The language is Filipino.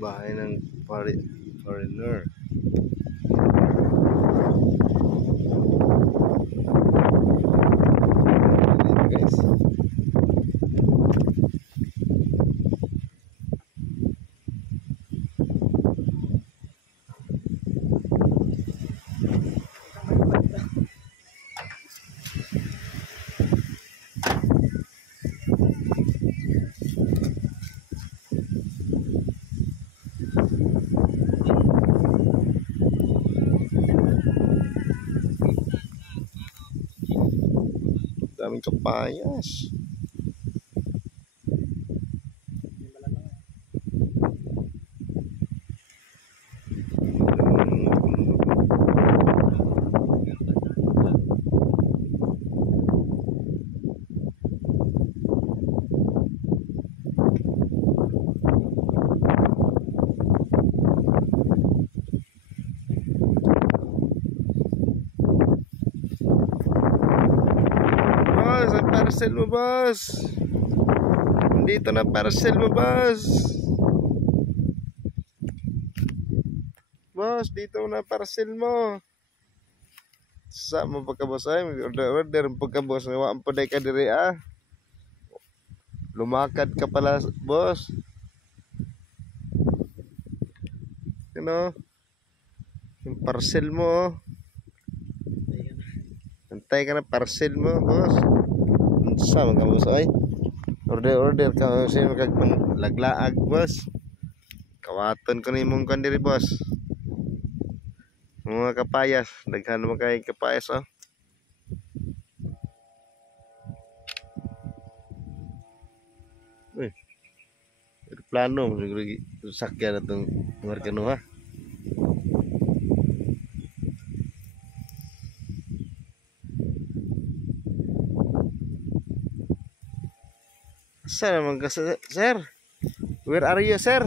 bahay ng foreigner. Guys, daming kapayas. Ang parcel mo, boss. Dito na parcel mo, boss. Boss, dito na parcel mo. Sa mo pagka boss ay order pagka boss, wa pa day ka diri ah. Lumakad ka pala, boss. Ano? Yung parcel mo. Antay ka na parcel mo, boss. Sa mga boss ay. Order ka sa kag laglaag, boss. Kawaton ko ni mong kandiri, boss. Mga kapayas, daghan mo kay kapayas oh. Uy. Plano mo siguro sakyan atong Markano ha. Sir, sir? Where are you, sir?